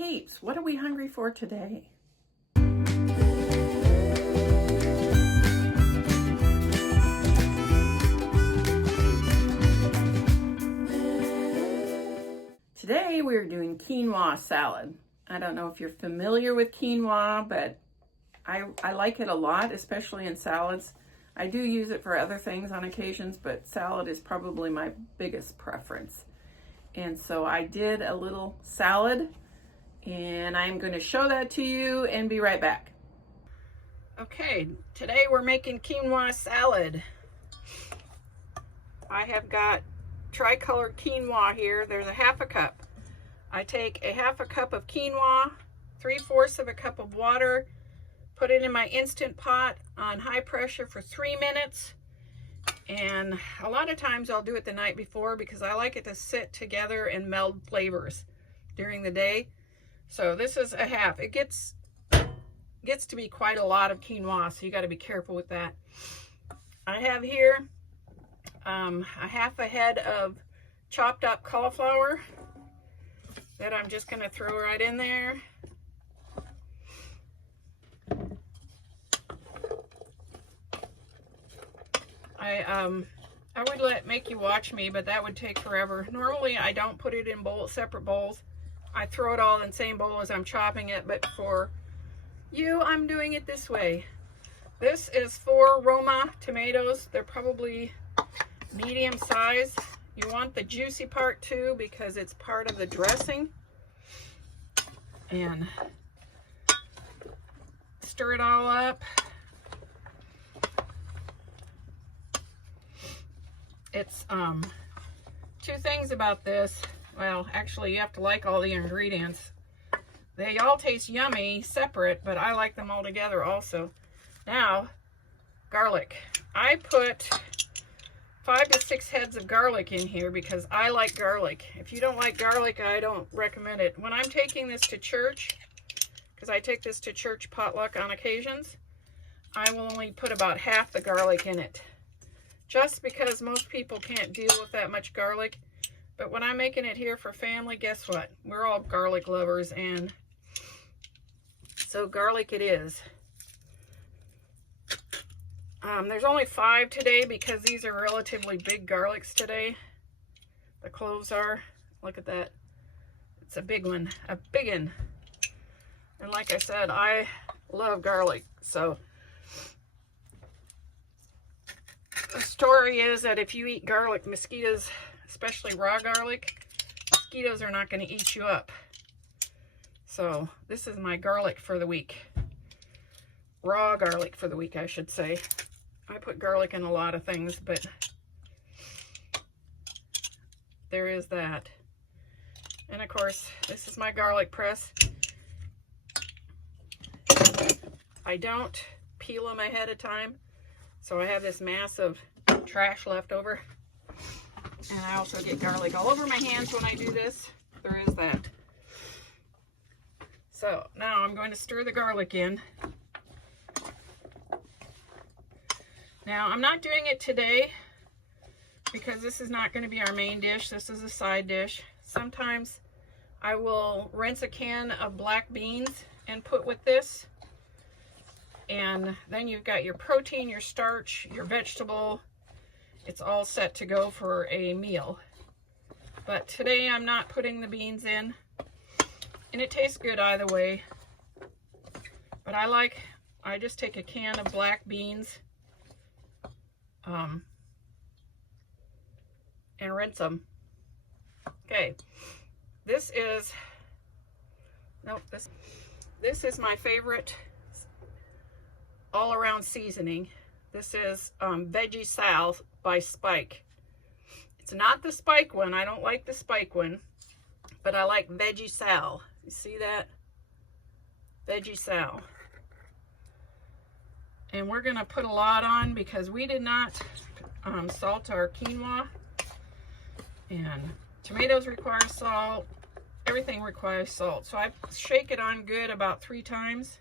peeps, what are we hungry for today? Today we're doing quinoa salad. I don't know if you're familiar with quinoa, but I like it a lot, especially in salads. I do use it for other things on occasions, but salad is probably my biggest preference. And so I did a little salad, and I'm going to show that to you and be right back. Okay, today we're making quinoa salad. I have got tricolored quinoa here. There's a half a cup. I take a half a cup of quinoa, 3/4 of a cup of water, put it in my Instant Pot on high pressure for 3 minutes. And a lot of times I'll do it the night before because I like it to sit together and meld flavors during the day. So this is a half. It gets to be quite a lot of quinoa, so you got to be careful with that. I have here a half a head of chopped up cauliflower that I'm just going to throw right in there. I would make you watch me, but that would take forever. Normally I don't put it in separate bowls. I throw it all in the same bowl as I'm chopping it, but for you, I'm doing it this way. This is 4 Roma tomatoes. They're probably medium size. You want the juicy part too because it's part of the dressing. And stir it all up. It's 2 things about this. Well, actually you have to like all the ingredients. They all taste yummy separate, but I like them all together also. Now, garlic. I put 5 to 6 heads of garlic in here because I like garlic. If you don't like garlic, I don't recommend it. When I'm taking this to church, because I take this to church potluck on occasions, I will only put about half the garlic in it. Just because most people can't deal with that much garlic. But when I'm making it here for family, guess what? We're all garlic lovers, and so garlic it is. There's only 5 today because these are relatively big garlics today. The cloves are. Look at that. It's a big one. A big one. And like I said, I love garlic. So the story is that if you eat garlic, mosquitoes, especially raw garlic, mosquitoes are not going to eat you up. So this is my garlic for the week. Raw garlic for the week, I should say. I put garlic in a lot of things, but there is that. And of course, this is my garlic press. I don't peel them ahead of time, so I have this mass of trash left over. And I also get garlic all over my hands when I do this. There is that. So now I'm going to stir the garlic in. Now, I'm not doing it today because this is not going to be our main dish. This is a side dish. Sometimes I will rinse a can of black beans and put with this. And then you've got your protein, your starch, your vegetable. It's all set to go for a meal. But today I'm not putting the beans in. And it tastes good either way. But I just take a can of black beans. And rinse them. Okay, this is my favorite all-around seasoning. This is Veggie Sal by Spike. It's not the Spike one. I don't like the Spike one, but I like Veggie Sal. You see that? Veggie Sal. And we're gonna put a lot on because we did not salt our quinoa. And tomatoes require salt. Everything requires salt. So I shake it on good about 3 times.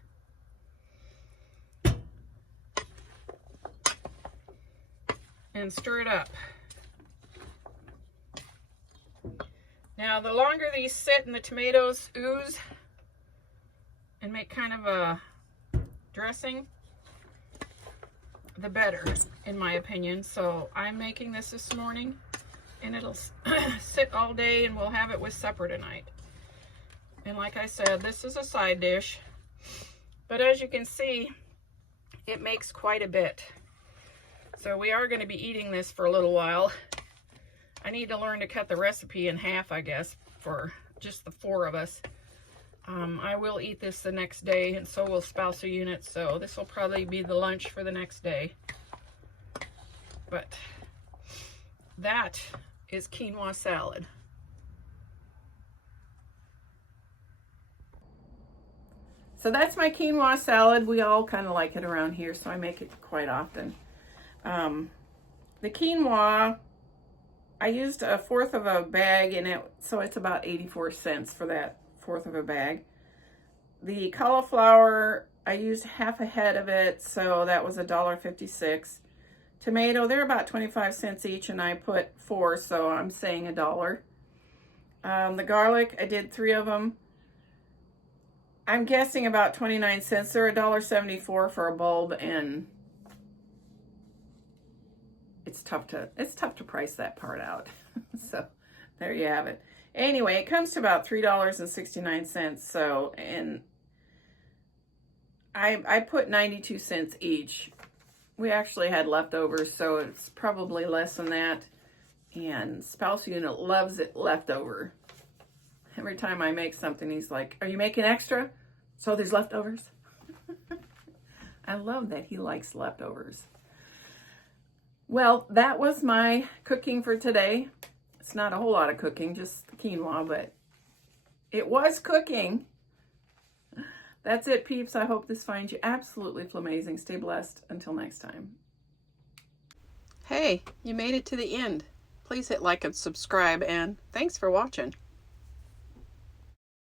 And stir it up. Now, the longer these sit and the tomatoes ooze, and make kind of a dressing, the better, in my opinion. So I'm making this morning, and it'll sit all day, and we'll have it with supper tonight. And like I said, this is a side dish, but as you can see, it makes quite a bit. So we are going to be eating this for a little while. I need to learn to cut the recipe in half, I guess, for just the 4 of us. I will eat this the next day, and so will Pascual unit, so this will probably be the lunch for the next day. But that is quinoa salad. So that's my quinoa salad. We all kind of like it around here, so I make it quite often. The quinoa, I used 1/4 of a bag in it, so it's about 84 cents for that 1/4 of a bag. The cauliflower, I used half a head of it, so that was $1.56. Tomato, they're about 25 cents each, and I put 4, so I'm saying $1. The garlic, I did 3 of them. I'm guessing about 29 cents. They're $1.74 for a bulb, and it's tough to price that part out. So there you have it. Anyway, it comes to about $3.69. So, and I put 92 cents each. We actually had leftovers, so it's probably less than that. And Pascual unit loves it leftover. Every time I make something, he's like, "Are you making extra? So there's leftovers?" I love that he likes leftovers. Well, that was my cooking for today. It's not a whole lot of cooking, just quinoa, but it was cooking. That's it, peeps. I hope this finds you absolutely flamazing. Stay blessed. Until next time. Hey, you made it to the end. Please hit like and subscribe, and thanks for watching.